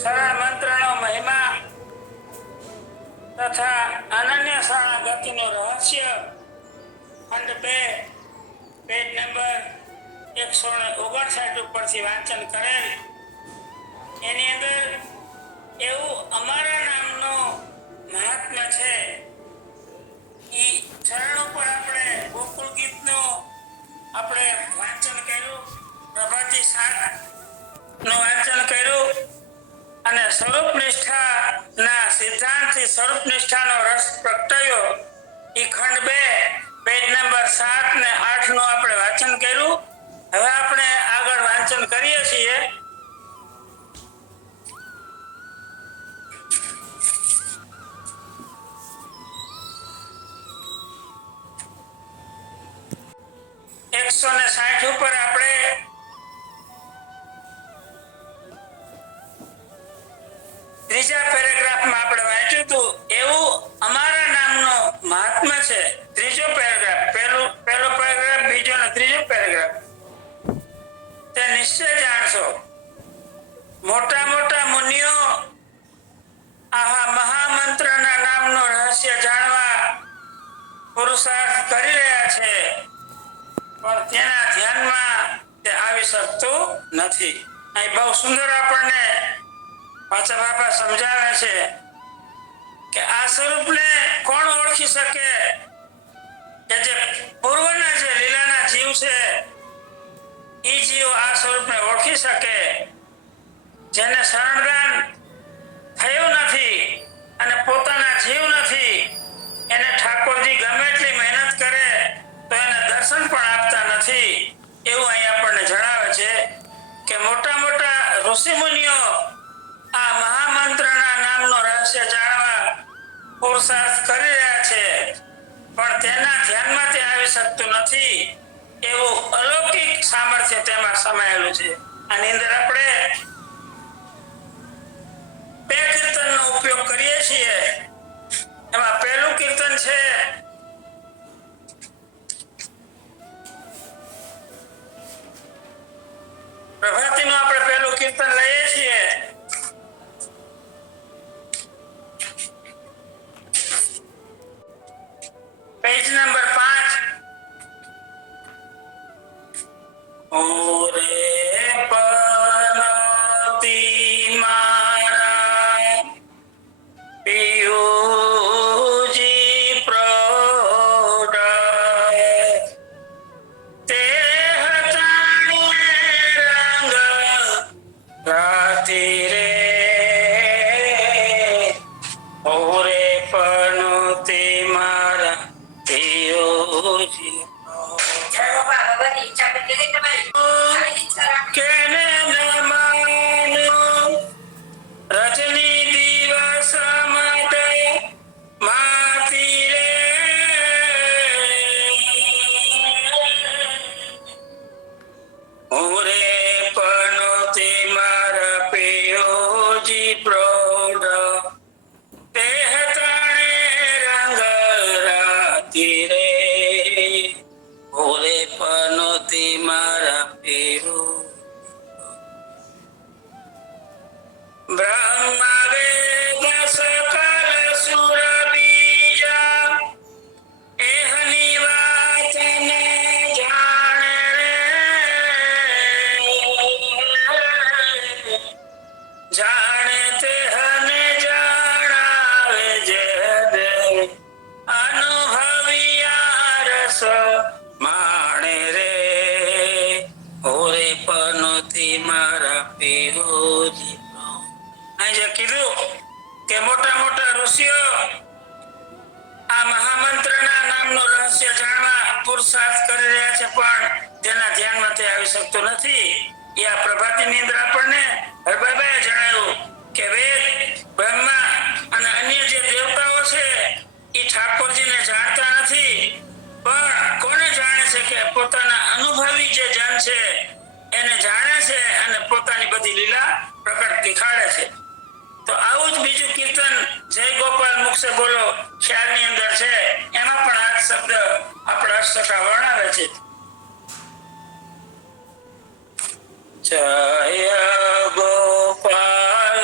સરળ મંત્રનો મહિમા તથા અનન્ય શરણાગતિનું રહસ્ય ખંડ 2 પેજ નંબર 159 ઉપરથી વાંચન કરેલ. એની અંદર એવું અમારા નામનો મહાત્મા છે. એ ચરણ ઉપર આપણે ગોકુળ ગીતનું આપણે વાંચન કર્યું, પ્રભાતી 7 નું વાંચન કર્યું અને સ્વરૂપ નિષ્ઠાના સિદ્ધાંતથી સ્વરૂપ નિષ્ઠાનો રસ પ્રગટાયો. એ ખંડ 2 પેજ નંબર 7 ને 8 નું આપણે વાંચન કર્યું. હવે આપણે આગળ વાંચન કરીએ છીએ. એકસો ને 60 ઉપર આપણે ત્રીજા પેરેગ્રાફમાં આપણે વાંચ્યું હતું. એવું અમારા નામનો મહાત્મા છે. ત્રીજો પેરેગ્રાફ, પહેલો પેરેગ્રાફ, બીજો ને ત્રીજો પેરેગ્રાફ. તે નિશ્ચય જાણશો. મોટા મોટા મુનિઓ આ મહામંત્રના નામનો રહસ્ય જાણવા પુરુષાર્થ કરી રહ્યા છે, પણ તેના ધ્યાનમાં તે આવી શકતું નથી. અહીં બહુ સુંદર આપણને પાછા બાપા સમજાવે છે કે આ સ્વરૂપને કોણ ઓળખી શકે કે જે પૂર્વના જે લીલાના જીવ છે એ જીવ આ સ્વરૂપને ઓળખી શકે. જેને શરણદાન થયું નથી અને પોતાના જીવ નથી, એને ઠાકોરજી ગમે એટલી મહેનત કરે તો એને દર્શન પણ આપતા નથી. એવું અહીં આપણને જણાવે છે કે મોટા મોટા ઋષિ મુનિઓ આ મહામંત્રના નામનો રહસ્ય જાણવા પુરુષાર્થ કરી રહ્યા છે, પણ તેના ધ્યાનમાં તે આવી શકતું નથી. એવું અલૌકિક સામર્થ્ય તેમાં સમાયેલું છે. આની અંદર આપણે 2 કીર્તનનો ઉપયોગ કરીએ છીએ. એમાં પહેલું કીર્તન છે પ્રભાતીનું. આપણે પહેલું કીર્તન લઈએ છીએ. Page number 5. ઓરે પનતી મારા પિયુજી પ્રોડાય, તે હતાણે રંગ રાતી રે. ઓરે પનતી મારા પિયુજી કેને નમાનું રજની દિવસ માટે માતી રે. ઓરે પનોતી મારા પિયોજી પ્રોઢ, તે હતાણે રંગ રાતી રે. ઓરે પનોતી મારા પિયો બ્રહ્મા વેદ સકલ સુર બીજા, એહની વાત ને જાણે રે. જાણે તે હને જણાવે જે દે, અનુભવિયા રસ માણે રે. ઓરે પનોતી મારા પિયોજી. અહીં જે કીધું કે મોટા મોટા ઋષિઓ આ મહામંત્રના નામનું રહસ્ય જાણવા પુરુષાર્થ કરી રહ્યા છે, પણ તેના ધ્યાનમાં તે આવી શકતું નથી. એ આ પ્રભાતીની અંદર આપણને હરભાઈભાઈએ જણાવ્યું કે વેદ, બ્રહ્મા અને અન્ય જે દેવતાઓ છે એ ઠાકોરજીને જાણતા નથી, પણ કોને જાણે છે કે પોતાના અનુભવી જે જન છે એને જાણે છે અને પોતાની બધી લીલા પ્રકટ દેખાડે છે. તો આવું જ બીજું કીર્તન જય ગોપાલ મુખ બોલો ખ્યાલની અંદર છે. એમાં પણ આ શબ્દ આપણા અષ્ટકા વર્ણવે છે. જય ગોપાલ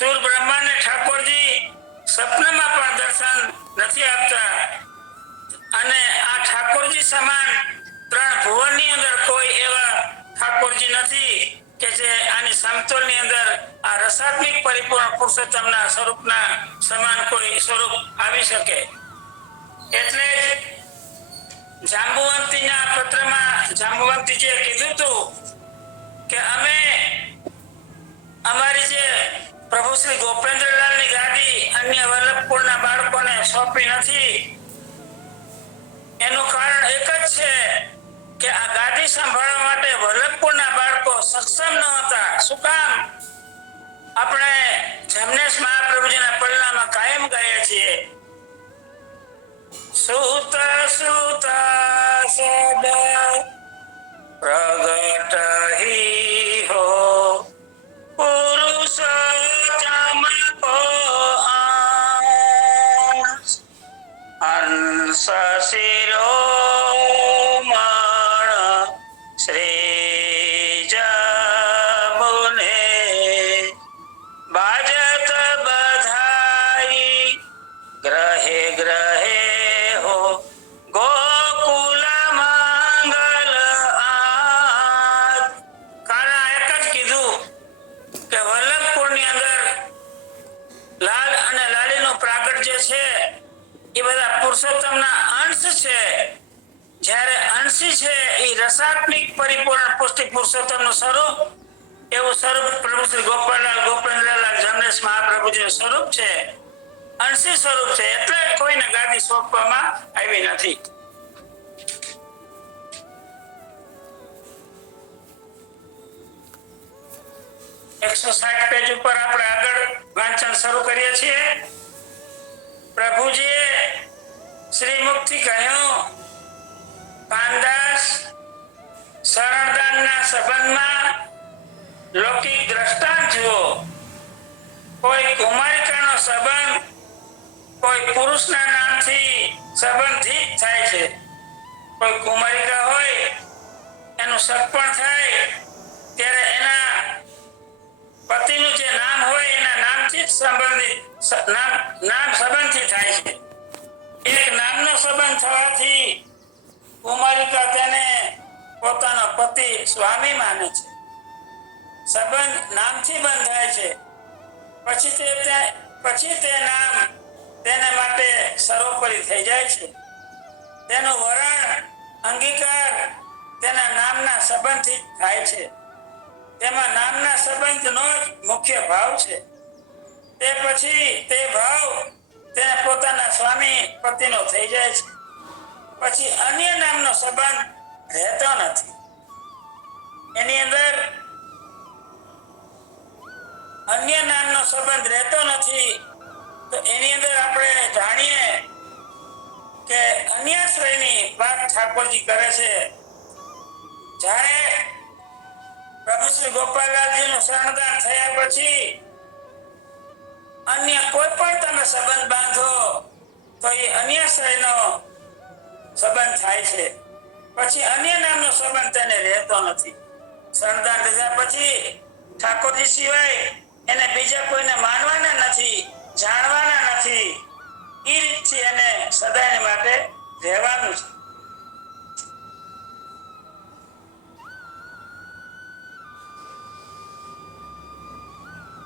સુર બ્રહ્માને ઠાકોરજી સપનામાં પણ દર્શન નથી આપતા અને આ ઠાકોરજી સમાન ત્રણ ભુવનની અંદર કોઈ એવા ઠાકોરજી નથી કે જે આની સમતોલની અંદર આ રસાત્મિક પરિપૂર્ણ પુરુષોત્તમના સ્વરૂપના સમાન કોઈ સ્વરૂપ આવી શકે. એટલે જાંબુવંતીના પત્રમાં જાંબુવંતીજીએ કીધું હતું કે અમે અમારી જે પ્રભુ શ્રી ગોપેન્દ્રલાલની ગાદી અન્ય વલ્લભપુરના બાળકોને સોંપી નથી. એનું કારણ એક જ છે કે આ ગાદી સંભાળવા માટે વલ્લભપુરના બાળકો સક્ષમ ન હતા. શું કામ? આપણે જમનેશ મહાપ્રભુજીના પલ્લામાં કાયમ ગાઈએ છીએ, સુત સુત સદ પ્રગટ હી હો પુરુષોત્તમ કો અંશ શિરોમણ શ્રી જમુને બાજત બધાઈ ગ્રહે ગ્રહે હો ગોકુલ મંગલ આદ. કારણ એક જ કીધું કે વલ્લભપુરની અંદર લાલ અને લાલીનું પ્રાગટ જે છે એ બધા પુરુષોત્તમના અંશ છે. જ્યારે અંશી છે એ રસાત્મિક પરિપૂર્ણ પુષ્ટિ પુરુષોત્તમનું સ્વરૂપ, એવું સ્વરૂપ પ્રભુ શ્રી ગોપાલલાલ ગોપેન્દ્રલાલ જમનેશ મહાપ્રભુજીનું સ્વરૂપ છે, અંશી સ્વરૂપ છે. એટલે કોઈને ગાદી સોંપવામાં આવી નથી. 160 પેજ ઉપર આપણે આગળ વાંચન શરૂ કરીએ છીએ. પ્રભુજીએ શ્રીમુખથી કહ્યું, કાનદાસ શરણદાનના સંબંધમાં લૌકિક દ્રષ્ટાંત જુઓ. કોઈ કુમારિકાનો સંબંધ કોઈ પુરુષના નામથી સંબંધિત થાય છે. કોઈ કુમારિકા હોય એનું સગપણ થાય ત્યારે એના પતિનું જે નામ હોય એના નામથી જ સંબંધિત નામ સંબંધથી થાય છે. એક નામનો સંબંધ થવાથી કુમારિકા તેને પોતાનો પતિ સ્વામી માને છે. સંબંધ નામથી બંધાય છે. પછી તે નામ તેના માટે સર્વોપરી થઈ જાય છે. તેનું વરણ અંગીકાર તેના નામના સંબંધથી થાય છે. તેમાં નામના સંબંધનો જ મુખ્ય ભાવ છે. તે પછી તે ભાવ તેને પોતાના સ્વામી પતિનો થઈ જાય છે. પછી અન્ય નામનો સંબંધ રહેતો નથી. એની અંદર અન્ય નામનો સંબંધ રહેતો નથી. તો એની અંદર આપણે જાણીએ કે અન્યાશ્રયની વાત ઠાકોરજી કરે છે. જ્યારે પ્રભુ શ્રી ગોપાલલાલજીનું શરણદાન થયા પછી અન્ય કોઈ પણ તમે સંબંધ બાંધો તો એ અન્યાશ્રયનો સંબંધ થાય છે. પછી અન્ય નામનો સંબંધ તેને રહેતો નથી. શરણદાન લીધા પછી ઠાકોરજી સિવાય એને બીજા કોઈને માનવાના નથી, જાણવાના નથી. એ રીતથી એને સદાય માટે રહેવાનું છે.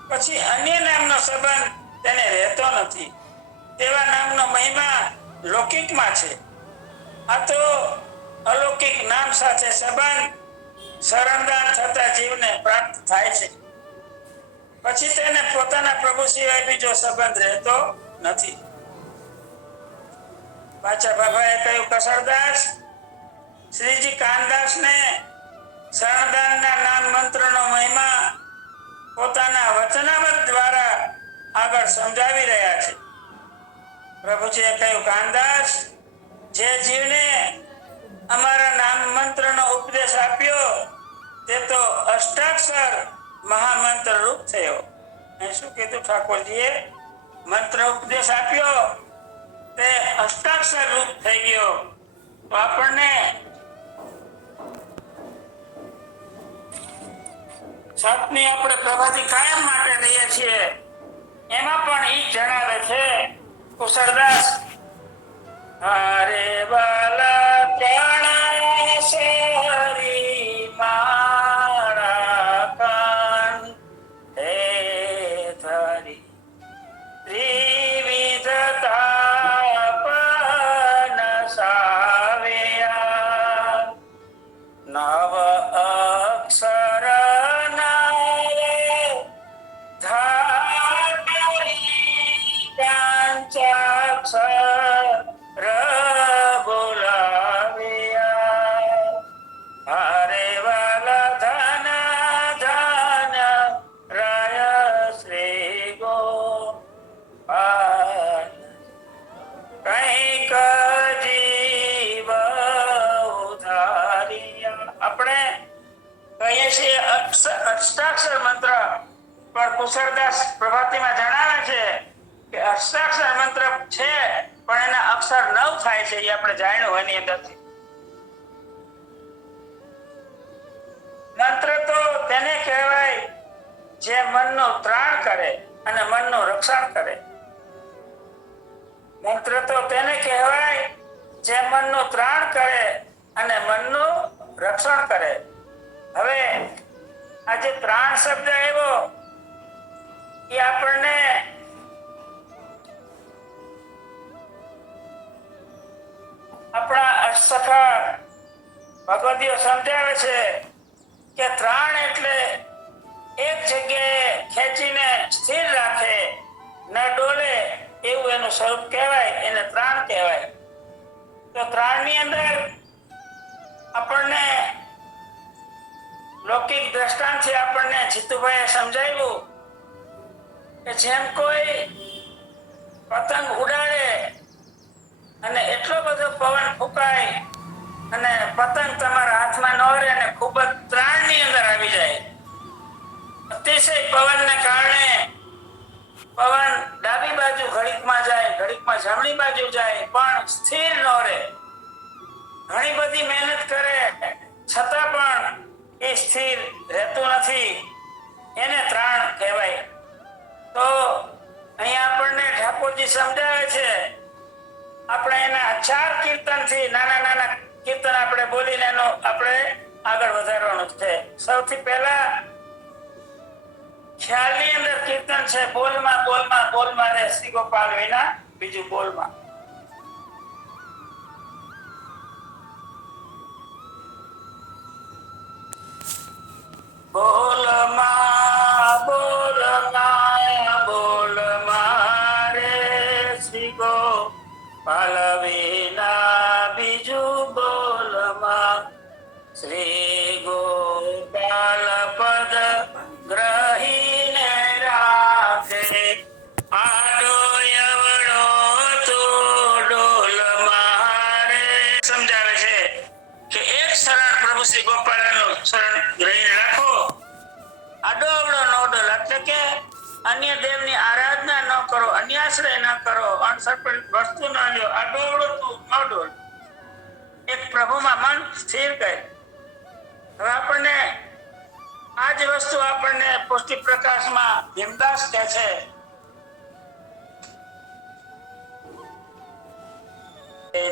પછી અન્ય નામનો સંબંધ તેને રહેતો નથી. તેવા નામનો મહિમા લૌકિકમાં છે. આ તો અલૌકિક નામ સાથે સંબંધ શરણદાન થતા જીવને પ્રાપ્ત થાય છે. પછી તેને પોતાના પ્રભુ સિવાય બીજો સંબંધ રહેતો નથી. પાછા બાબાએ કહ્યું, કસરદાસ શ્રીજી કાનદાસને શરણદાનના નામ મંત્રનો મહિમા પોતાના વચનામૃત દ્વારા આગળ સમજાવી રહ્યા છે. પ્રભુજીએ કહ્યું, કાનદાસ, જે જીવને અમારા નામ મંત્રનો ઉપદેશ આપ્યો તે તો અષ્ટાક્ષર મહામંત્ર રૂપ થયો. શું કીધું ઠાકોરજીએ? મંત્ર ઉપદેશ આપ્યો તે અષ્ટાક્ષર રૂપ થઈ ગયો. તો આપણને સતની આપણે પ્રભાતી કાયમ માટે લઈએ છીએ. એમાં પણ ઈ જણાવે છે કુશળદાસ, હારે વાલા પ્રાણા સરી મારા કાન હે ધરી ત્રિવિધ તાપન સાવ્યા નવ અક્ષર નાય ધારી પંચાક્ષર બોલાવ્યા હારે વાલા ધન ધન રાય શ્રી ગોપાલ કઈક જીવ ઉધારિયા. આપણે કહીએ છીએ અષ્ટાક્ષર મંત્ર, પણ કુશળદાસ પ્રભાતિમાં જણાવે છે કે અષ્ટાક્ષર મંત્ર છે પણ એના અક્ષર 9 થાય છે. એ આપણે જાણ્યું એની અંદરથી. મંત્ર તો તેને કહેવાય જે મનનું ત્રાણ કરે અને મનનું રક્ષણ કરે. મંત્ર તો તેને કહેવાય જે મનનું ત્રાણ કરે અને મનનું રક્ષણ કરે. હવે આ જે ત્રાણ શબ્દ આવ્યો એ આપણને આપણા અષ્ટસખા ભગવદીઓ સમજાવે છે કે ત્રાણ એટલે એક જગ્યાએ ખેંચીને સ્થિર રાખે, ન ડોલે એવું એનું સ્વરૂપ કહેવાય, એને ત્રાણ કહેવાય. તો ત્રાણની અંદર આપણને લૌકિક દ્રષ્ટાંતથી આપણને જીતુભાઈએ સમજાવ્યું કે જેમ કોઈ પતંગ ઉડાડે અને એટલો બધો પવન ફૂંકાય અને પતંગ તમારા હાથમાં ન રહે અને ખૂબ જ ત્રાણની અંદર આવી જાય. અતિશય પવનને કારણે પવન ડાબી બાજુ ઘડીકમાં જાય, ઘડીકમાં જમણી બાજુ જાય, પણ સ્થિર ન રહે. ઘણી બધી મહેનત કરે છતાં પણ એ સ્થિર રહેતું નથી. એને ત્રાણ કહેવાય. તો અહીંયા આપણને ઠાકોરજી સમજાવે છે. આપણે એના 4 કીર્તનથી નાના નાના કીર્તન આપણે બોલીને એનો આપણે આગળ વધારવાનું છે. સૌથી પહેલા ખ્યાલની અંદર કીર્તન છે, બોલમાં બોલમાં બોલમાં રે શ્રી ગોપાલ વિના બીજું બોલમાં. બોલમાં બોલમાં બોલમાં રે શ્રી ગોપાલ વિના બીજું બોલમાં શ્રી ગોપાલ પદ ગ્રહીને રાખે આડો એવડો તો ડોલ મારે. સમજાવે છે કે એક શરણ પ્રભુ શ્રી ગોપાલનું શરણ ગ્રહીને રાખો, આડો અવળો નો ડોલ, એટલે કે અન્ય દેવની આરાધના ન કરો, અન્યાશ્રય ન કરો, અણસરપણ વસ્તુ ન લ્યો, આડો અવળો તું ન ડોલ, એક પ્રભુમાં મન સ્થિર કર. હવે આપણને આ જ વસ્તુ આપણને પુષ્ટિ પ્રકાશમાં ભીમદાસ કહે છે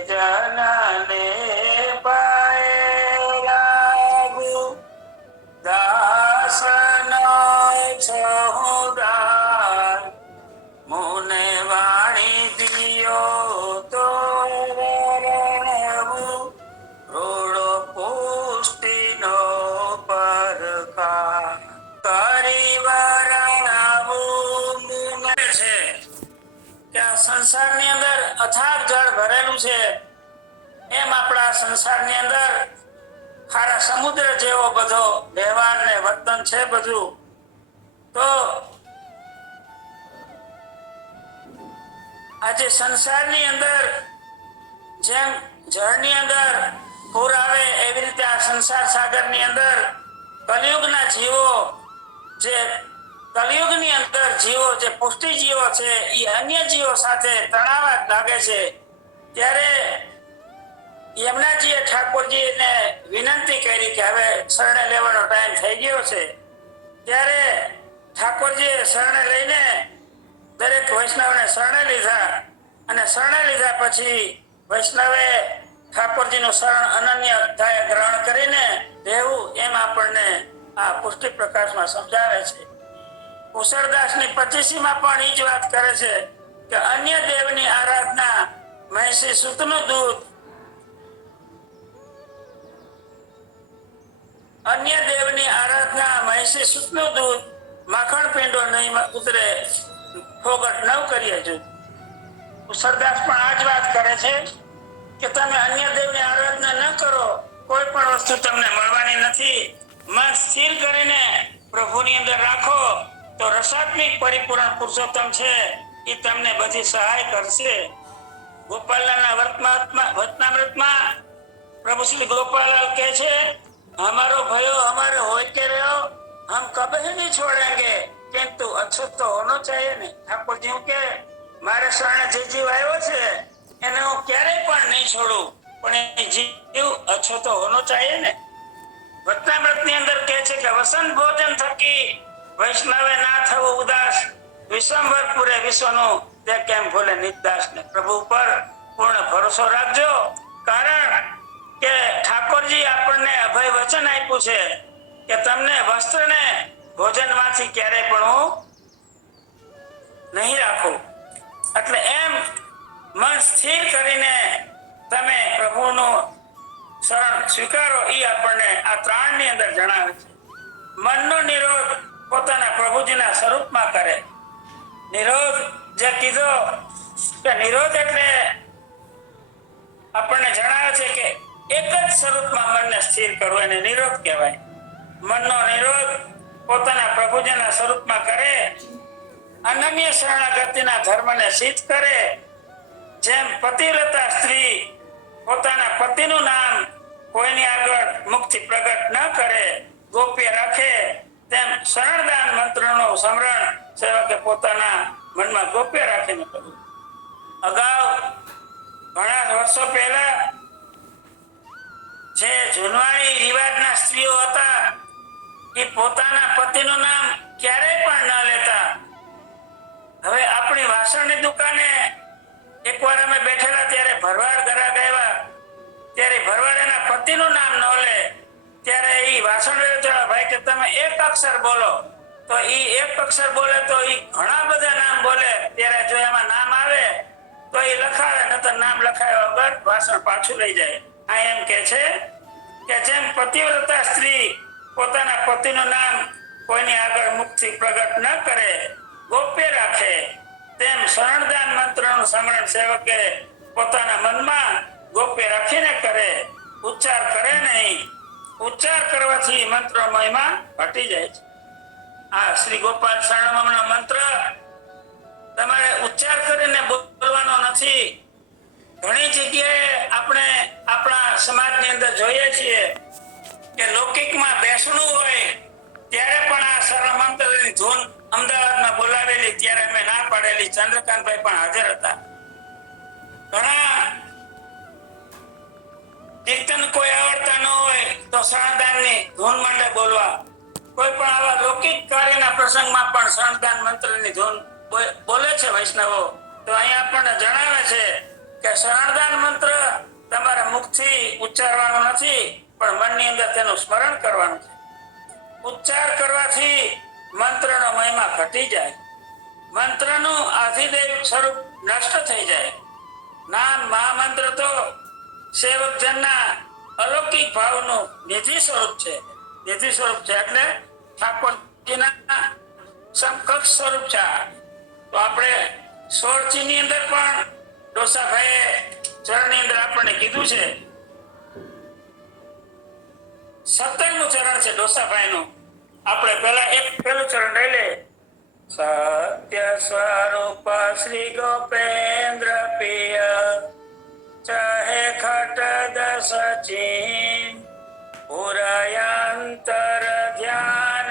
જનને પાયે લાગુ દાસનો છોડાર મુને વાણી દિયો તો રણવું રોડો પુષ્ટિનો પરકાર કરી વરણાવું મુને છે કે આ સંસારની અંદર અથાગ જળ ભરેલું છે. એમ આપણા સંસારની અંદર ખારા સમુદ્ર જેવો બધો વ્યવહાર ને વર્તન છે બધું. તો આજે સંસારની અંદર જેમ જળની અંદર પૂર આવે એવી રીતે આ સંસાર સાગરની અંદર કલિયુગના જીવો, જે કલિયુગની અંદર જીવો, જે પુષ્ટિ જીવો છે એ અન્ય જીવો સાથે તણાવા લાગે છે. ત્યારે યમુનાજીએ ઠાકોરજીને વિનંતી કરી કે હવે શરણે લેવાનો ટાઈમ થઈ ગયો છે. ત્યારે ઠાકોરજીએ શરણે લઈને દરેક વૈષ્ણવને શરણે લીધા અને શરણે લીધા પછી વૈષ્ણવે ઠાકોરજીનું શરણ અનન્ય થાય ગ્રહણ કરીને રહેવું એમ આપણને આ પુષ્ટિ પ્રકાશમાં સમજાવે છે. કુશળદાસની 25મીમાં પણ એ જ વાત કરે છે કે અન્ય દેવની આરાધના મહિષી સૂતનું દૂધ, અન્ય દેવની આરાધના મહિષી સૂતનું દૂધ, માખણ પીંડો નહીં ઉતરે ફોગટ નવ કરીએ જો. કુશળદાસ પણ આ જ વાત કરે છે કે તમે અન્ય દેવની આરાધના ન કરો, કોઈ પણ વસ્તુ તમને મળવાની નથી. મન સ્થિર કરીને પ્રભુની અંદર રાખો તો રસાત્મિક પરિપૂર્ણ પુરુષોત્તમ છે એ તમને બધી સહાય કરશે. ગોપાલલાલના વચનામૃતમાં પ્રભુ શ્રી ગોપાલલાલ કહે છે, हमारो भयो हमारे होय के रहो, हम कभी नहीं छोड़ेंगे, किंतु अच्छो तो होना चाहिए ने. ઠાકોરજી કે મારે શરણે જે જીવ આવ્યો છે એને હું ક્યારેય પણ નહીં છોડું, પણ એ જીવ अच्छो તો હોનો चाहिए ને. વચનામૃતની અંદર કહે છે કે વસન ભોજન થકી વૈષ્ણવે ના થવું ઉદાસ, વિશ્વંભર પૂરે વિશ્વનું તે કેમ ભૂલે નિદાસ ને. પ્રભુ ઉપર પૂર્ણ ભરોસો રાખજો, કારણ કે ઠાકોરજી આપણને અભય વચન આપ્યું છે કે તમને વસ્ત્રને ભોજનમાંથી ક્યારેય પણ હું નહીં રાખું. એટલે એમ મન સ્થિર કરીને તમે પ્રભુનું શરણ સ્વીકારો એ આપણને આ ત્રણની અંદર જણાવે છે. મનનો નિરોધ પોતાના પ્રભુજીના સ્વરૂપમાં કરે. નિરોધ જે કીધો કે નિરોધ એટલે આપણને જણાવે છે કે એક જ સ્વરૂપમાં મનને સ્થિર કરવું એને નિરોધ કહેવાય. મનનો નિરોધ પોતાના પ્રભુજીના સ્વરૂપમાં કરે, અનન્ય શરણાગતિના ધર્મને સિદ્ધ કરે. જેમ પતિવ્રતા સ્ત્રી પોતાના પતિનું નામ કોઈની આગળ મુખથી પ્રગટ ન કરે, ગોપ્ય રાખે, તેમ શરણદાન મંત્રનું સ્મરણ સેવકે પોતાના મનમાં ગોપ્ય રાખીને કરવું. અગાઉ ઘણા વર્ષો પહેલા જે જૂનવાણી રિવાજના સ્ત્રીઓ હતા એ પોતાના પતિનું નામ ક્યારેય પણ ન લેતા. હવે આપણી વાસણની દુકાને એકવાર અમે બેઠેલા ત્યારે ભરવાડ ગ્રાહક આવ્યા, ત્યારે ભરવાડ એના પતિનું નામ ન લે ત્યારે એ વાસણ વેચવાળા ભાઈ કે તમે એક અક્ષર બોલો, તો એ એક અક્ષર બોલે તો એ ઘણા બધા નામ બોલે. ત્યારે જો એમાં નામ આવે તો એ લખાવે, નતર નામ લખાવ્યા વગર વાસણ પાછું લઈ જાય. આ એમ કે છે કે જેમ પતિવ્રતા સ્ત્રી પોતાના પતિનું નામ કોઈની આગળ મુખથી પ્રગટ ન કરે, ગોપ્ય રાખે, તેમ શરણદાન મંત્રનું સ્મરણ સેવકે પોતાના મનમાં ગોપ્ય રાખીને કરે, ઉચ્ચાર કરે નહીં. ઉચ્ચાર કરવાથી મંત્ર મહિમા ઘટી જાય છે. આ શ્રી ગોપાલ શરણમનો મંત્ર તમારે ઉચ્ચાર કરીને બોલવાનો નથી. ઘણી જગ્યાએ આપણે આપણા સમાજની અંદર જોઈએ છીએ કે લૌકિકમાં બેસણું હોય ત્યારે પણ આ શરણ મંત્રની ધૂન અમદાવાદમાં બોલાવેલી, ત્યારે મેં ના પાડેલી. ચંદ્રકાંતભાઈ પણ હાજર હતા. ઘણા કીર્તન કોઈ આવડતા ન હોય તો શરણદાનની ધૂન માંડે બોલવા. કોઈ પણ આવા લૌકિક કાર્યના પ્રસંગમાં પણ શરણદાન મંત્રની ધૂન બોલે છે વૈષ્ણવો. તો અહીંયા આપણને જણાવે છે કે શરણદાન મંત્ર તમારા મુખથી ઉચ્ચારવાનો નથી, પણ મનની અંદર તેનું સ્મરણ કરવાનું છે. ઉચ્ચાર કરવાથી મંત્રનો મહિમા ઘટી જાય, મંત્રનું આધિદેવ સ્વરૂપ નષ્ટ થઈ જાય. નામ મહામંત્ર તો સેવકજનના અલૌકિક ભાવનું નિધિ સ્વરૂપ છે. નિધિ સ્વરૂપ છે એટલે ઠાકોરજીના સમકક્ષ સ્વરૂપ છે. તો આપણે 16 ની અંદર પણ ડોસાભાઈએ ચરણની અંદર આપણને કીધું છે. 17મું ચરણ છે ડોસાભાઈનું. આપણે પહેલું ચરણ લઈ લે. સત્ય સ્વરૂપ શ્રી ગોપેન્દ્ર પ્રિય, ચાહે ખટ સચિન, પુરયંતર ધ્યાન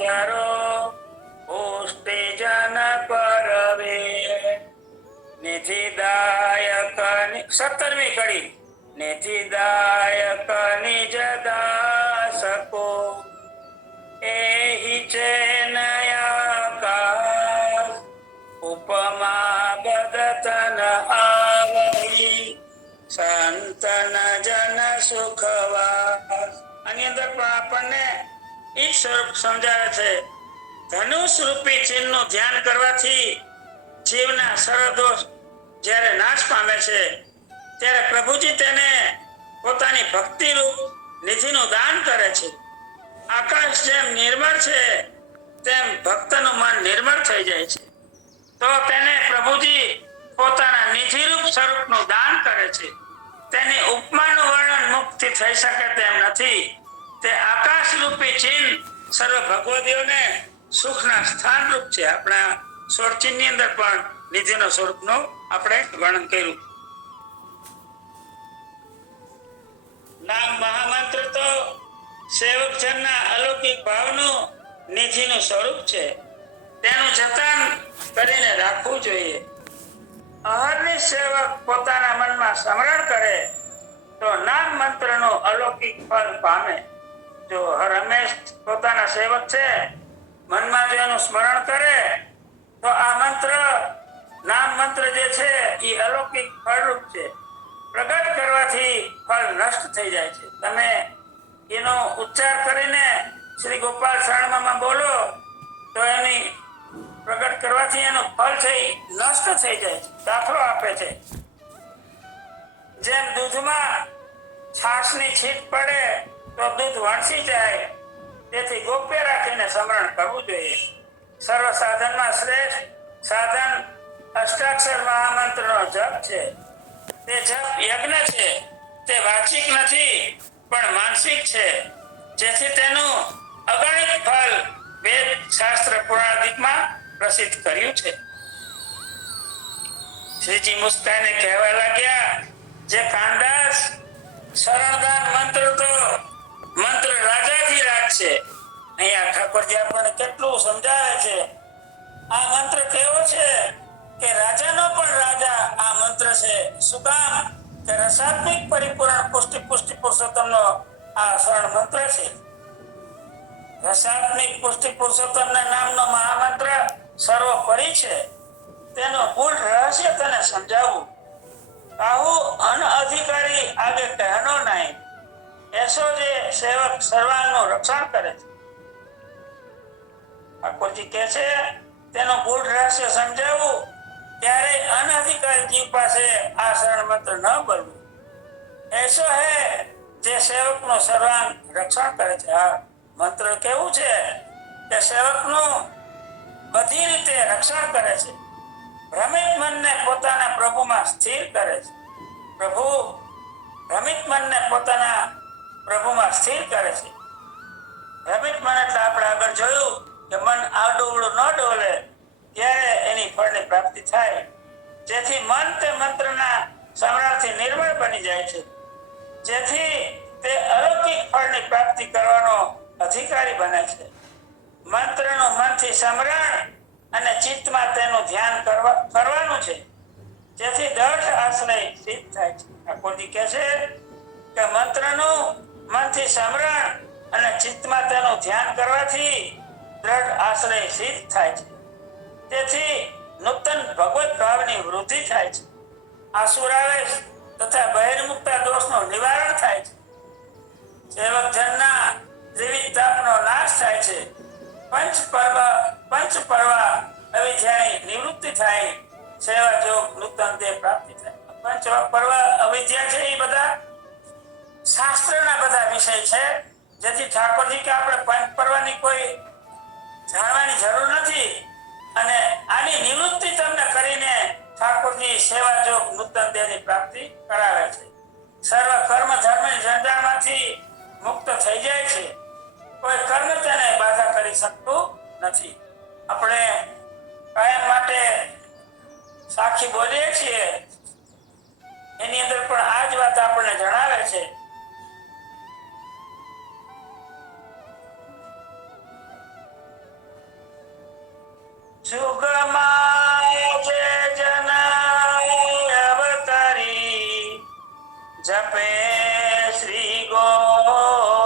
ધરો, પુષ્ટિ જન પરવે, નિધિદાયક 17મી કડી. નિધિદાયક નિજ દાસકો, એહી ચેનયાકાશ, એ જ સ્વરૂપ સમજાવે છે. ધનુષ રૂપી ચિહ્નનું ધ્યાન કરવાથી જીવના સર્વદોષ જ્યારે નાશ પામે છે ત્યારે પ્રભુજી તેને પોતાની ભક્તિ રૂપ નિધિનું દાન કરે છે. આકાશ જેમ નિર્મળ છે તેમ ભક્તનું મન નિર્મળ થઈ જાય છે. તો તેને પ્રભુજી પોતાના નિધિરૂપ સ્વરૂપનું દાન કરે છે. તેની ઉપમાનું વર્ણન મુક્તથી થઈ શકે તેમ નથી. તે આકાશ રૂપી ચિહ્ન સર્વ ભગવદીઓને સુખના સ્થાન રૂપ છે. આપણા સ્વરચિહ્નની અંદર પણ નિધિનો સ્વરૂપનું આપણે વર્ણન કર્યું. નામ મહામંત્ર તો સેવકજનના અલૌકિક ભાવનું નિધિનું સ્વરૂપ છે. તેનું જતન કરીને રાખવું જોઈએ. અહર્નિશ સેવક પોતાના મનમાં સ્મરણ કરે તો નામ મંત્રનું અલૌકિક ફળ પામે. જો હર હંમેશ પોતાના સેવક છે મનમાં જો એનું સ્મરણ કરે તો આ મંત્ર નામ મંત્ર જે છે એ અલૌકિક ફળરૂપ છે. પ્રગટ કરવાથી ફળ નષ્ટ થઈ જાય છે. તમે એનો ઉચ્ચાર કરીને શ્રી ગોપાલ શરણમાં બોલો તો એની પ્રગટ કરવાથી એનું ફળ છે નષ્ટ થઈ જાય છે. દાખલો આપે છે, જેમ દૂધમાં છાશની છીટ પડે તો દૂધ વણસી જાય, તેથી ગોપ્ય રાખીને સ્મરણ કરવું જોઈએ. સર્વ સાધનમાં શ્રેષ્ઠ સાધન અષ્ટાક્ષર મહામંત્રનો જપ છે. તે જપ યજ્ઞ છે. તે વાચિક નથી પણ માનસિક છે, જેથી તેનું અગણિત ફળ વેદ શાસ્ત્ર પુરાણાદિકમાં પ્રસિદ્ધ કર્યું છે. શ્રીજી મુસ્કાઈને કહેવા લાગ્યા, જે કાંડાસ શરણદાન મંત્ર તો મંત્ર રાજાથી રાજ છે. અહીંયા ઠાકોરજી આપણને કેટલું સમજાવે છે. આ મંત્ર કેવો છે કે રાજાનો પણ રાજા આ મંત્ર છે. શું કામ? કે રસાત્મિક પરિપૂર્ણ પુષ્ટિ પુરુષોત્તમનો આ શરણ મંત્ર છે. રસાત્મિક પુષ્ટિ પુરુષોત્તમના નામનો મહામંત્ર સર્વોપરી છે. તેનું ગૂઢ રહસ્ય તને સમજાવું. આવું અનઅધિકારી આગે કહેનો નહીં. એસો જે સેવક સર્વાંગનું રક્ષણ કરે છે. ઠાકોરજી કહે છે તેનું ગૂઢ રહસ્ય સમજાવું ત્યારે અનઅધિકારી જીવ પાસે આ શરણ મંત્ર ન બોલવું. એસો હે જે સેવકનું સર્વાંગ રક્ષણ કરે છે. આ મંત્ર કેવું છે કે સેવકનું બધી રીતે રક્ષણ કરે છે. ભ્રમિત મનને પોતાના પ્રભુમાં સ્થિર કરે છે. પ્રભુ ભ્રમિત મનને પોતાના પ્રભુમાં સ્થિર કરે છે. ભ્રમિત મન એટલે આપણે આગળ જોયું કે મન આડું ન ડોલે ત્યારે એની ફળની પ્રાપ્તિ થાય. જેથી મન તે મંત્રના સ્મરણથી નિર્મળ બની જાય છે. જેથી તે અલૌકિક ફળની પ્રાપ્તિ કરવાનો અધિકારી બને છે. મંત્રનું મનથી સ્મરણ અને ચિત્તમાં તેનું ધ્યાન કરવાનું છે. જેથી દઢ આશ્રય સિદ્ધ થાય છે. ઠાકોરજી કહે છે કે મંત્રનું મનથી સ્મરણ અને ચિત્તમાં તેનું ધ્યાન કરવાથી દ્રઢ આશ્રય સિદ્ધ થાય છે. તેથી નૂતન ભગવત ભાવની વૃદ્ધિ થાય છે. આસુરાવેશ તથા બહિર્મુખતા દોષનું નિવારણ થાય છે. સેવક જનના ત્રિવિધ તાપનો નાશ થાય છે. પંચ પર્વ અવિદ્યાની નિવૃત્તિ થાય. સેવા જોગ નૂતન દેહ પ્રાપ્તિ થાય. પંચ પર્વ અવિદ્યા છે એ બધા શાસ્ત્રના બધા વિષય છે. જેથી ઠાકોરજી કે આપણે પંચ પર્વની કોઈ જાણવાની જરૂર નથી. અને આની નિવૃત્તિ તમને કરીને ઠાકોરજી સેવા જોગ નૂતન દેહની પ્રાપ્તિ કરાવે છે. સર્વ કર્મ ધર્મની ઝંઝાળમાંથી મુક્ત થઈ જાય છે. કોઈ કર્મ તેને બાધા કરી શકતું નથી. આપણે કાયમ માટે સાક્ષી બોલીએ છીએ એની અંદર પણ આ જ વાત આપણને જણાવે છે. જુગમાય જે જન અવતારી જપે શ્રી ગોપાલ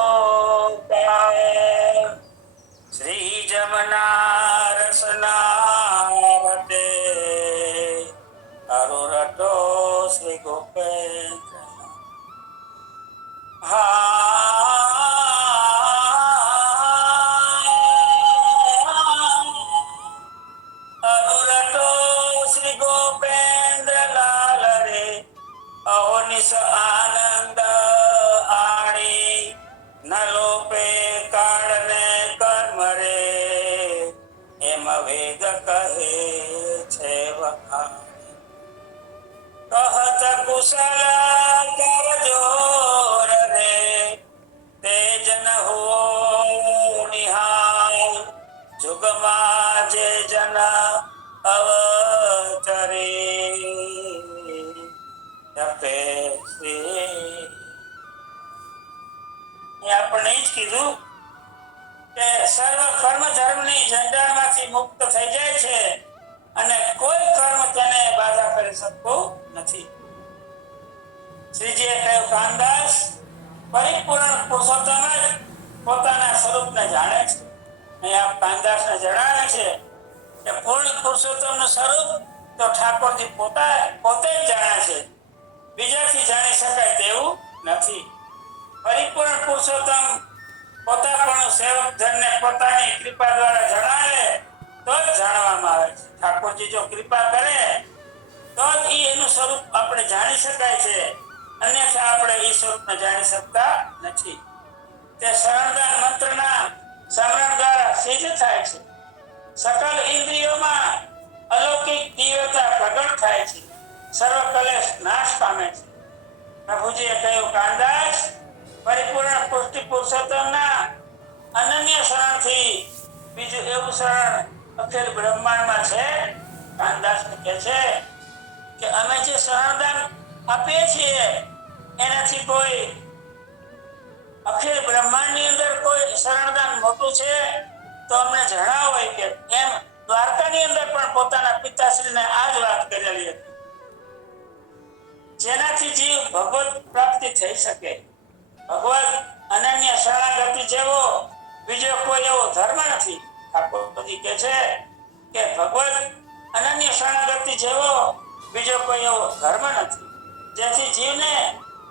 શ્રી જમના રસના ભટે અરુ રટો શ્રી ગોપેન્દ્ર હા કુશલ કરજો રે તે જન હો નિહાલ જુગમાં જે જન અવતરે જપે શ્રી આપણને જ કીધું કે સર્વ કર્મ ધર્મની ઝંઝાળમાંથી મુક્ત થઈ જાય છે અને કોઈ કર્મ તેને બાધા કરી શકતું નથી. શ્રીજીએ કહ્યું કાનદાસ પરિપૂર્ણ પુરુષોત્તમ જ પોતાના સ્વરૂપને જાણે છે. અહીંયા કાનદાસને જણાવે છે કે પૂર્ણ પુરુષોત્તમનું સ્વરૂપ તો ઠાકોરજી પોતે જ જાણે છે, બીજાથી જાણી શકાય તેવું નથી. પરિપૂર્ણ પુરુષોત્તમ પોતાપણું સેવક જનને પોતાની કૃપા દ્વારા જણાવે તો જ જાણવામાં આવે છે. ઠાકોરજી જો કૃપા કરે તો જ એનું સ્વરૂપ આપણે જાણી શકાય છે, અન્યથા આપણે એ સ્વરૂપને જાણી શકતા નથી. તે શરણદાન મંત્રના સ્મરણ દ્વારા સિદ્ધ થાય છે. સકલ ઇન્દ્રિયોમાં અલૌકિક દિવ્યતા પ્રગટ થાય છે, સર્વ કલેશ નાશ પામે છે. પ્રભુજીએ કહ્યું કાનદાસ પરિપૂર્ણ પુષ્ટિ પુરુષોત્તમના અનન્ય શરણથી બીજું એવું શરણ અખિલ બ્રહ્માંડમાં છે. કાનદાસને કહે છે કે અમે જે શરણદાન આપીએ છીએ એનાથી કોઈ અખિલ બ્રહ્માંડની અંદર કોઈ શરણદાન મોટું છે તો અમને જણાવો. કે એમ દ્વારકાની અંદર પણ પોતાના પિતાશ્રીને આ જ વાત કરેલી હતી, જેનાથી જીવ ભગવત પ્રાપ્તિ થઈ શકે. ભગવત અનન્ય શરણાગતિ જેવો બીજો કોઈ એવો ધર્મ નથી. ઠાકોરજી કહે છે કે ભગવત અનન્ય શરણાગતિ જેવો બીજો કોઈ એવો ધર્મ નથી જેથી જીવને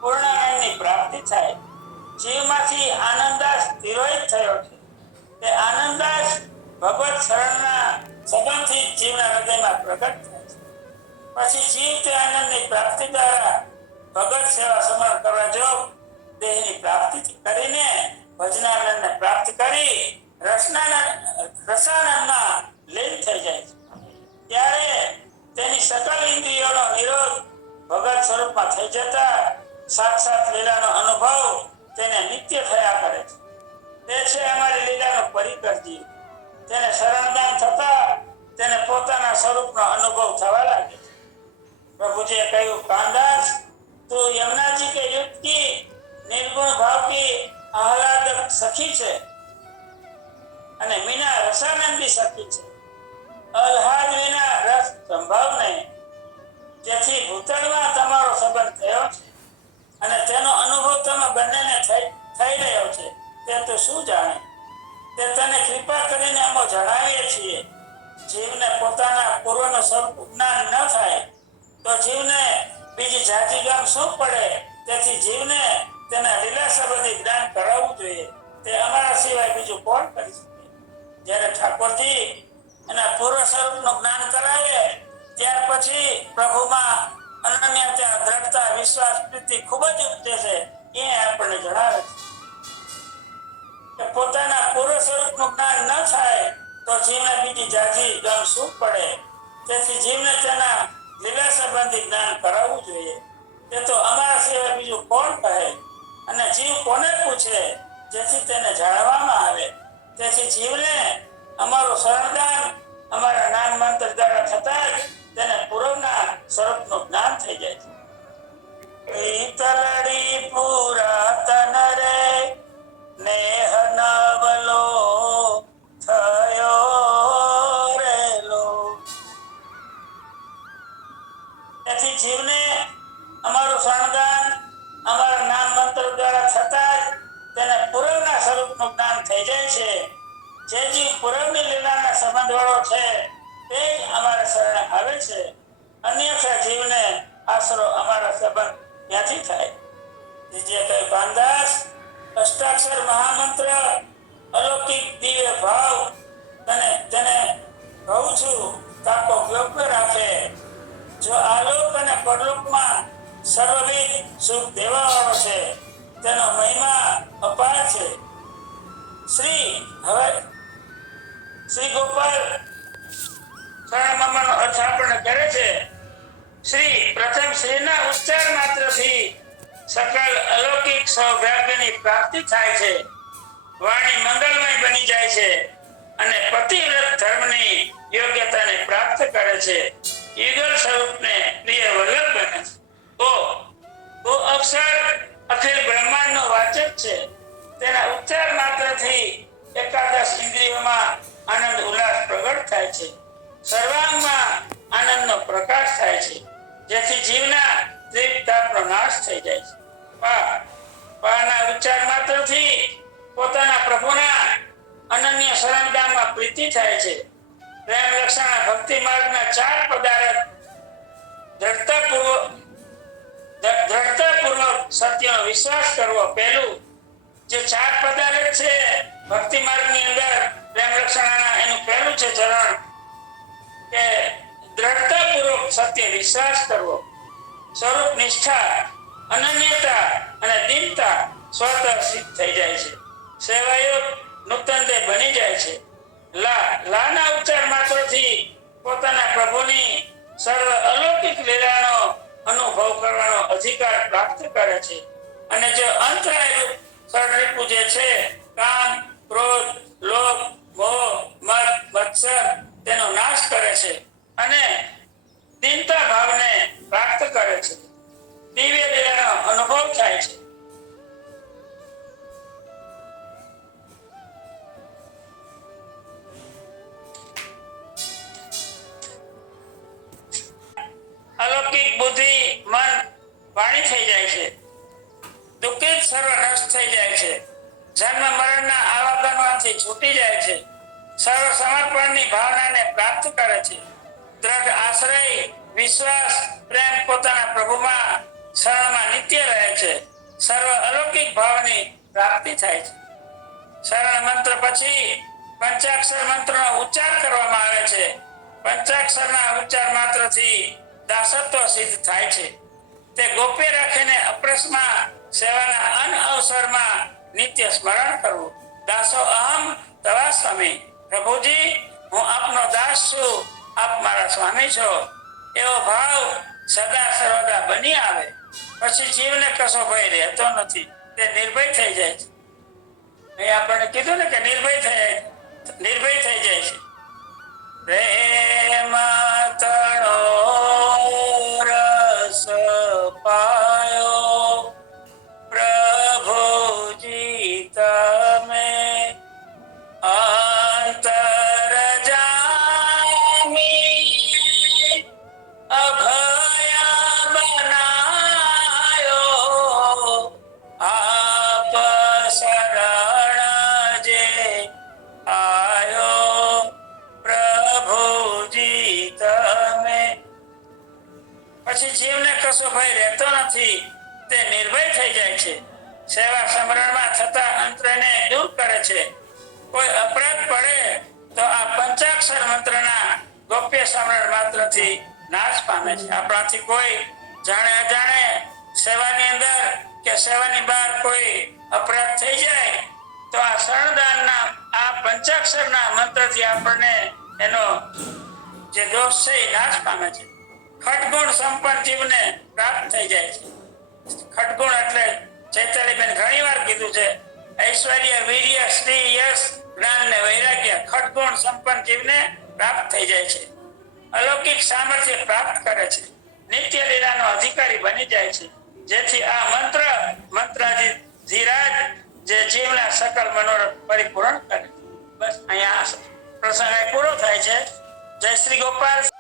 પૂર્ણ આનંદની પ્રાપ્તિ થાય. જીવમાંથી આનંદાસ તિરોહિત થયો છે. તે આનંદાસ ભગવત શરણના સંબંધથી જીવના હૃદયમાં પ્રગટ થાય છે. પછી જીવ તે આનંદની પ્રાપ્તિ દ્વારા ભગત સેવા સમર્પણ કરવા જો દેહની પ્રાપ્તિ કરીને ભજનાનંદને પ્રાપ્ત કરી રસાનંદમાં લીન થઈ જાય છે. ત્યારે તેની સકલ ઇન્દ્રિયોનો નિરોધ ભગત સ્વરૂપમાં થઈ જતા સાક્ષાત લીલાનો અનુભવ તેને નિત્ય થયા કરે છે. તે છે અમારી લીલાનો પરિકર જીવ. તેને શરણદાન થતા તેને પોતાના સ્વરૂપનો અનુભવ થવા લાગે છે. પ્રભુજીએ કહ્યું કાનદાસ તું યમુનાજી કે યુદ્ધ की निर्गुण भाव की आह्लादक सखी છે અને મીના રસાનંદી સખી છે. આહલાદ વિના રસ સંભવ નહીં. જેથી ભૂતળમાં તમારો સંબંધ થયો છે અને તેનો અનુભવ તમે બંનેને થઈ રહ્યો છે તે તો શું જાણે. તે તને કૃપા કરીને અમે જણાવીએ છીએ. જીવને પોતાના પૂર્વનું સ્વરૂપ જ્ઞાન ન થાય તો જીવને બીજી જાતિ ગામ શું પડે. તેથી જીવને તેના લીલા સંબંધી જ્ઞાન કરાવવું જોઈએ. તે અમારા સિવાય બીજું કોણ કરી શકે. જ્યારે ઠાકોરજી એના પૂર્વ સ્વરૂપનું જ્ઞાન કરાવે ત્યાર પછી પ્રભુમાં અનન્યતા, દ્રઢતા, વિશ્વાસ, પ્રીતિ ખૂબ જ ઉપજે છે. એ આપણને જણાવે છે કે પોતાના પૂર્વ સ્વરૂપનું જ્ઞાન ન થાય તો જીવને બીજી જાતિ ગામ શું પડે. તેથી જીવને તેના લીલા સંબંધી જ્ઞાન કરાવવું જોઈએ. તે તો અમારા સિવાય બીજું કોણ કહે અને જીવ કોને પૂછે જેથી તેને જાણવામાં આવે. તેથી જીવને અમારું શરણદાન અમારા નામ મંત્ર દ્વારા થતા જ તેને પૂર્વના સ્વરૂપનું જ્ઞાન થઈ જાય છે. ઈતલડી પુરાતન રે નેહ નવલો થયો રેલો. તેથી જીવને અમારું શરણદાન અમારા નામ મંત્ર દ્વારા થતા જ તેને પૂર્વના સ્વરૂપનું જ્ઞાન થઈ જાય છે. જે જીવ પૂર્વની લીલાના સંબંધ વાળો છે તે જ અમારા શરણે આવે છે. અન્યથા જીવને આશરો અમારા સંબંધ ક્યાંથી થાય. જે કઈ કાનદાસ અષ્ટાક્ષર મહામંત્ર અલૌકિક દિવ્ય ભાવ તેને કહું છું તાકો યોગ્ય રાખે. જો આલોક અને પરલોકમાં સર્વવિધ સુખ દેવા વાળો છે તેનો મહિમા અપાર છે. શ્રી ગોપાલ શરણમામાનો અર્થ આપણને કરે છે શ્રી પ્રથમ શ્રીના ઉચ્ચાર માત્રથી સકલ અલૌકિક સૌભાગ્યની પ્રાપ્તિ થાય છે. વાણી મંગલમય બની જાય છે અને પતિવ્રત ધર્મની યોગ્યતાને પ્રાપ્ત કરે છે. યુગલ સ્વરૂપને પ્રિય વલ્લભ બને છે. ગો અક્ષર અખિલ બ્રહ્માંડનો વાચક છે. તેના ઉચ્ચાર માત્રથી એકાદશ ઇન્દ્રિયોમાં આનંદ ઉલ્લાસ પ્રગટ થાય છે. સર્વાંગમાં આનંદનો પ્રકાશ થાય છે, જેથી જીવના ત્રિવિધતાપનો નાશ થઈ જાય છે. પાના ઉચ્ચાર માત્રથી પોતાના પ્રભુના અનન્ય શરણદાનમાં પ્રીતિ થાય છે. પ્રેમ લક્ષણ ભક્તિ માર્ગના 4 પદાર્થ દ્રઢતાપૂર્વક સત્યનો વિશ્વાસ કરવો. પહેલું જે 4 પદાર્થ છે ભક્તિ માર્ગની અંદર પ્રેમ લક્ષણના, એનું પહેલું છે ચરણ કે દ્રઢતાપૂર્વક સત્ય વિશ્વાસ કરવો. સ્વરૂપ નિષ્ઠા, અનન્યતા અને દીનતા સ્વતઃ સિદ્ધ થઈ જાય છે. સેવાયોગ નૂતન દેહ બની જાય છે. લાના ઉચ્ચાર માત્રથી પોતાના પ્રભુની સર્વ અલૌકિક લીલાનો અનુભવ કરવાનો અધિકાર પ્રાપ્ત કરે છે. અને જો અંતરાય સર્વરૂપ જે છે કામ, ક્રોધ, લોભ, મોહ, મદ, મત્સર તેનો નાશ કરે છે અને દીનતા ભાવને પ્રાપ્ત કરે છે. દિવ્ય લીલાનો અનુભવ થાય છે. અલૌકિક બુદ્ધિ, મન, વાણી થઈ જાય છે. દુઃખિત સર્વ નષ્ટ થઈ જાય છે. જન્મ મરણના આવાગમનથી છૂટી જાય છે. સર્વ સમર્પણની ભાવનાને પ્રાપ્ત કરે છે. દ્રઢ આશ્રય, વિશ્વાસ, પ્રેમ પોતાના પ્રભુમાં શરણમાં નિત્ય રહે છે. સર્વ અલૌકિક ભાવની પ્રાપ્તિ થાય છે. શરણ મંત્ર પછી પંચાક્ષર મંત્રનો ઉચ્ચાર કરવામાં આવે છે. પંચાક્ષરના ઉચ્ચાર માત્રથી દાસત્વ સિદ્ધ થાય છે. તે ગોપ્ય રાખીને અપ્રસમાં સેવાના અનઅવસરમાં નિત્ય સ્મરણ કરવું. દાસો અહમ તવા સ્વામી. પ્રભુજી, હું આપનો દાસ છું, આપ મારા સ્વામી છો, એવો ભાવ સદા સર્વદા બની આવે. પછી જીવને કશો ભય રહેતો નથી. તે નિર્ભય થઈ જાય છે. અહીં આપણને કીધું ને કે નિર્ભય થઈ જાય છે. પ્રેમ તણો રસ પાયો, પ્રભુજી તમે અંતર જામી અભયા બનાયો. આપ શરણ જે આયો, પ્રભુજી તમે. પછી જીવને કશો ભય રહેતો નથી. તે નિર્ભય થઈ જાય છે. સેવા સમરણમાં થતા અંતરને દૂર કરે છે. કોઈ અપરાધ પડે તો આ પંચાક્ષર મંત્રના ગોપ્ય સમરણ માત્રથી નાશ પામે છે. આપણાથી કોઈ જાણે અજાણે સેવાની અંદર કે સેવાની બહાર કોઈ અપરાધ થઈ જાય તો આ શરણદાનના આ પંચાક્ષરના મંત્રથી આપણને એનો જે દોષ છે એ નાશ પામે છે. ખટગુણ સંપન્ન જીવને પ્રાપ્ત થઈ જાય છે. ખટગુણ એટલે ચૈતન્યબેન ઘણી વાર કીધું છે, ઐશ્વર્ય, વીર્ય, શ્રી, યશ, જ્ઞાન ને વૈરાગ્ય ખટગુણ સંપન્ન જીવને પ્રાપ્ત થઈ જાય છે. અલૌકિક સામર્થ્ય પ્રાપ્ત કરે છે. નિત્ય લીલાનો અધિકારી બની જાય છે. જેથી આ મંત્રાધિરાજ જે જીવના સકલ મનોરથ પરિપૂર્ણ કરે. બસ અહીંયા પ્રસંગ પૂરો થાય છે. જય શ્રી ગોપાલ.